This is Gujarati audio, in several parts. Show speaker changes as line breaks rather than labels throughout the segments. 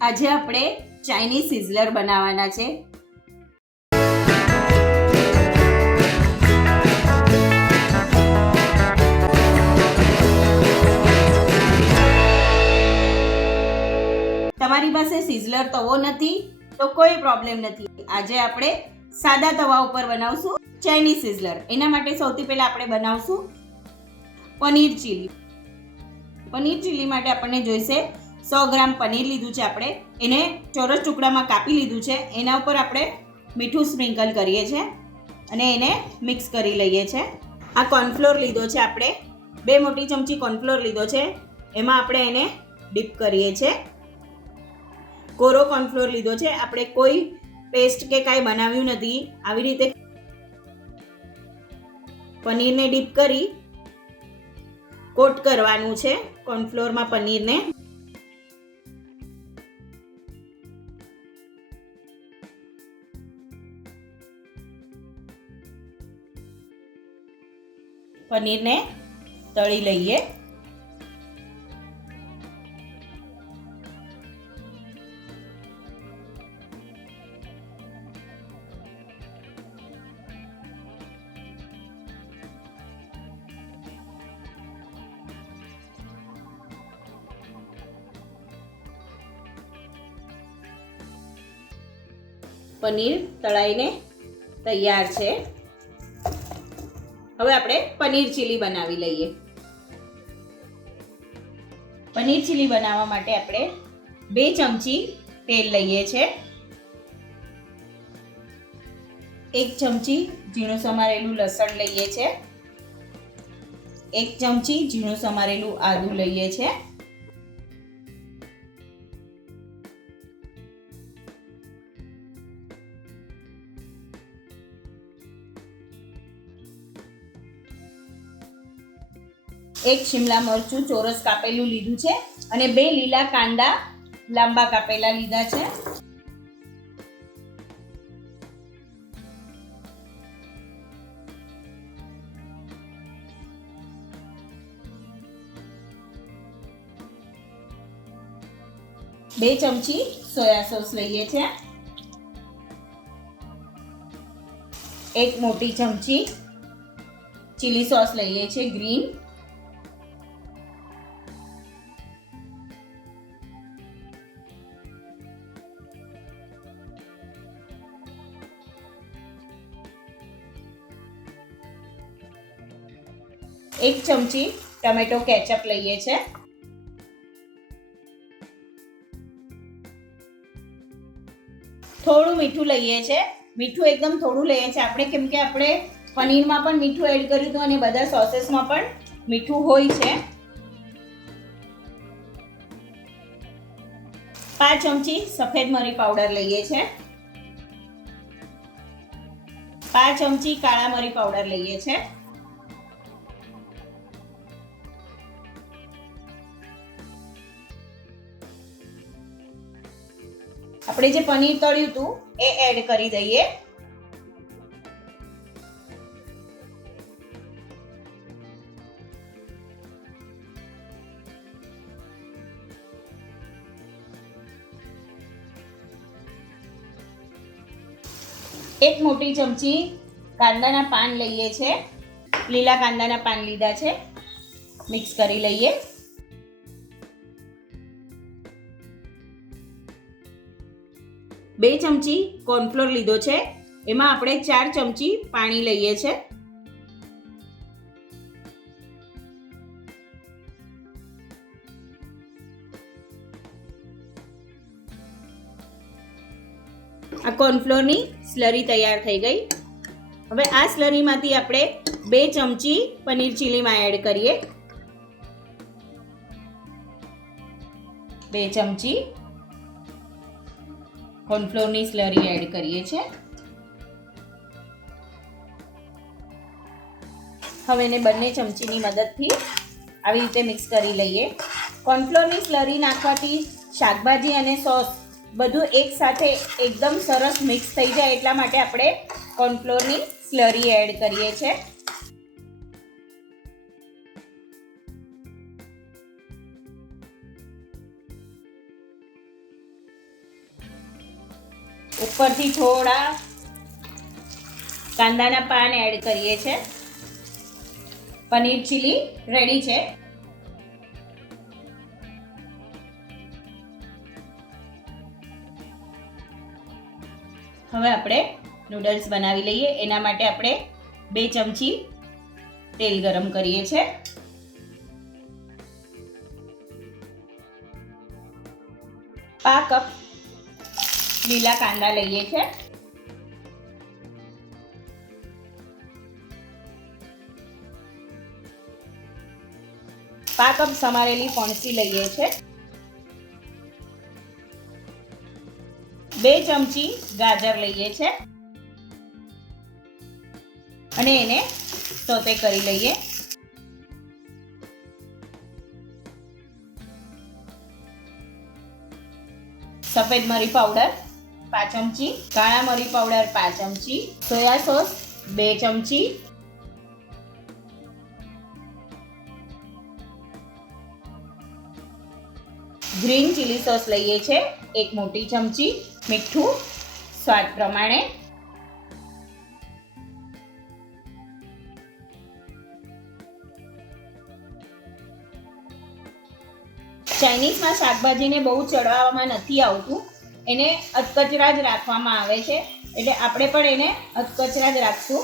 આજે આપણે ચાઇનીઝ સિઝલર બનાવવાના છે. તમારી પાસે સિઝલર તવો નથી, તો કોઈ પ્રોબ્લેમ નથી. આજે આપણે સાદા તવા ઉપર બનાવશું ચાઇનીઝ સિઝલર એના માટે સૌથી પહેલા આપણે બનાવશું પનીર ચીલી પનીર ચીલી માટે આપણને જોઈશે સો ગ્રામ પનીર લીધું છે આપણે. એને ચોરસ ટુકડામાં કાપી લીધું છે. એના ઉપર આપણે મીઠું સ્પ્રિંકલ કરીએ છીએ અને એને મિક્સ કરી લઈએ છીએ. આ કોર્નફ્લોર લીધો છે આપણે. બે મોટી ચમચી કોર્નફ્લોર લીધો છે. એમાં આપણે એને ડીપ કરીએ છીએ. કોરો કોર્નફ્લોર લીધો છે. આપણે કોઈ પેસ્ટ કે કાંઈ બનાવ્યું નથી. આવી રીતે પનીરને ડીપ કરી કોટ કરવાનું છે કોર્નફ્લોરમાં પનીરને. પનીરને તળી લઈએ. પનીર તળાઈને તૈયાર છે. હવે આપણે પનીર ચીલી બનાવી લઈએ. પનીર ચીલી બનાવવા માટે આપણે બે ચમચી તેલ લઈએ છે. એક ચમચી ઝીણું સમારેલું લસણ લઈએ છે. એક ચમચી ઝીણું સમારેલું આદું લઈએ છે. એક શિમલા મરચું ચોરસ કાપેલું લીધું છે અને બે લીલા કાંદા લાંબા કાપેલા લીધા છે. બે ચમચી સોયા સોસ લઈએ છીએ. એક મોટી ચમચી ચીલી સોસ લઈએ છે ગ્રીન. એક ચમચી ટમેટો કેચઅપ લઈએ છે. થોડું મીઠું લઈએ છે. મીઠું એકદમ થોડું લઈએ છે. આપણે કેમ કે આપણે પનીરમાં પણ મીઠું એડ કર્યું હતું અને બધા સોસેસમાં પણ મીઠું હોય છે. પાંચ ચમચી સફેદ મરી પાવડર લઈએ છે. પાંચ ચમચી કાળા મરી પાવડર લઈએ છે. આપણે જે પનીર તળ્યું હતું, એ એડ કરી દઈએ. એક મોટી ચમચી કાંદાના પાન લઈએ છે. લીલા કાંદાના પાન લીધા છે. મિક્સ કરી લઈએ. બે ચમચી કોર્નફ્લોર લીધો છે. એમાં આપણે ચાર ચમચી પાણી લઈએ છે. આ કોર્નફ્લોરની સ્લરી તૈયાર થઈ ગઈ. હવે આ સ્લરીમાંથી આપણે બે ચમચી પનીર ચીલીમાં એડ કરીએ. બે ચમચી કોર્નફ્લોરની સ્લરી એડ કરીએ છીએ હવે એને બંને ચમચીની મદદથી આવી રીતે મિક્સ કરી લઈએ. કોર્નફ્લોરની સ્લરી નાખવાથી શાકભાજી અને સોસ બધું એકસાથે એકદમ સરસ મિક્સ થઈ જાય એટલા માટે આપણે કોર્નફ્લોરની સ્લરી એડ કરીએ છીએ. ઉપરથી થોડા કાંદાના પાન એડ કરીએ છે. પનીર ચીલી રેડી છે. હવે આપણે નૂડલ્સ બનાવી લઈએ. એના માટે આપણે બે ચમચી તેલ ગરમ કરીએ છે. પા કપ લીલા કાંદા લઈએ છે. પા કપ સમારેલી ફણસી લઈએ છે. બે ચમચી ગાજર લઈએ છે. અને એને સોતે કરી લઈએ. સફેદ મરી પાવડર. પાંચ ચમચી કાળા મરી પાવડર પાંચ ચમચી, સોયા સોસ બે ચમચી. ગ્રીન ચીલી સોસ લઈએ છે, એક મોટી ચમચી મીઠું, સ્વાદ પ્રમાણે. ચાઇનીઝમાં શાકભાજીને બહુ ચડવામાં નથી આવતું એને અધકચરા જ રાખવામાં આવે છે. એટલે આપણે પણ એને અધકચરા જ રાખશું.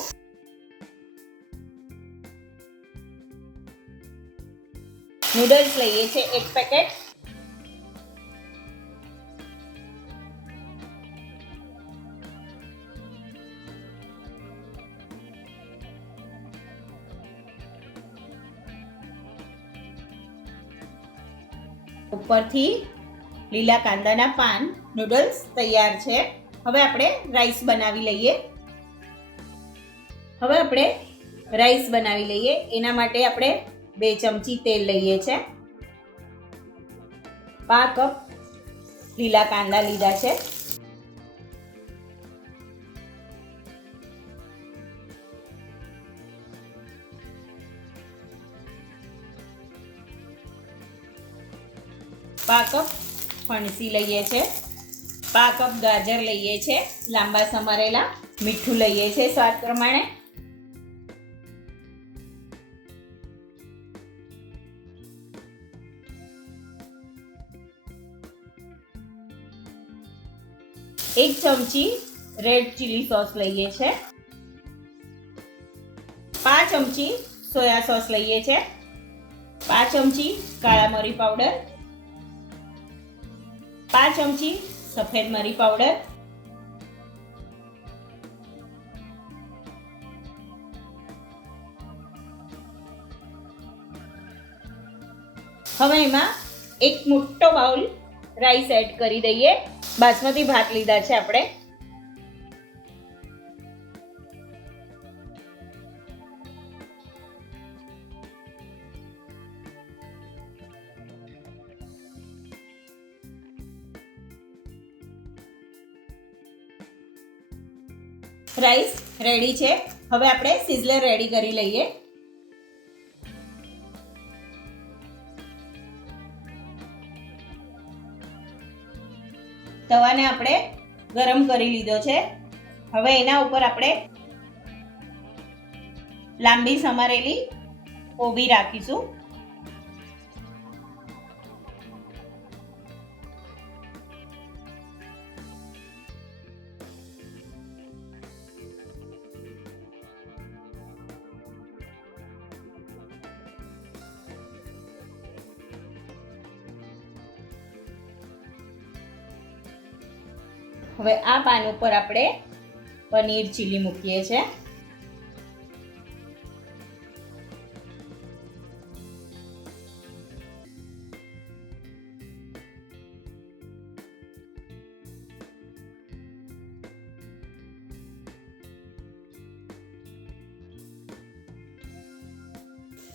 નૂડલ્સ લઈએ છે એક પેકેટ ઉપરથી લીલા કાંદાના પાન. નૂડલ્સ તૈયાર છે. હવે આપણે રાઈસ બનાવી લઈએ. હવે આપણે રાઈસ બનાવી લઈએ. એના માટે આપણે બે ચમચી તેલ લઈએ છે. પા કપ લીલા કાંદા લીધા છે. પા કપ ફણસી લઈએ છે. પા કપ ગાજર લઈએ છે. લાંબા સમારેલા મીઠું લઈએ છે સ્વાદ પ્રમાણે. એક ચમચી રેડ ચીલી સોસ લઈએ છે. પાંચ ચમચી સોયા સોસ લઈએ છે. પાંચ ચમચી કાળા મરી પાવડર. પાંચ ચમચી સફેદ મરી પાવડર હવે એમાં એક મોટો બાઉલ રાઈસ એડ કરી દઈએ. બાસમતી ભાત લીધા છે આપણે. રાઈસ રેડી છે. હવે આપણે સિઝલર રેડી કરી લઈએ. તવાને આપણે ગરમ કરી લીધો છે. હવે એના ઉપર આપણે લાંબી સમારેલી કોબી રાખીશું. હવે આ પાન ઉપર આપણે પનીર ચીલી મૂકીએ છીએ.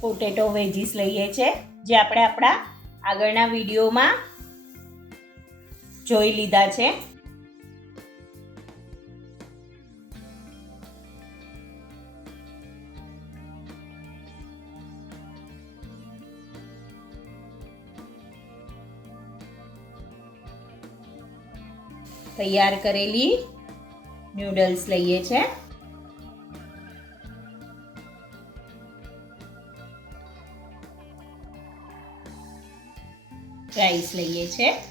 પોટેટો વેજીસ લઈએ છે, જે આપણે આપણા આગળના વિડીયોમાં જોઈ લીધા છે. તૈયાર કરેલી નૂડલ્સ લઈએ છે. રાઈસ લઈએ છે.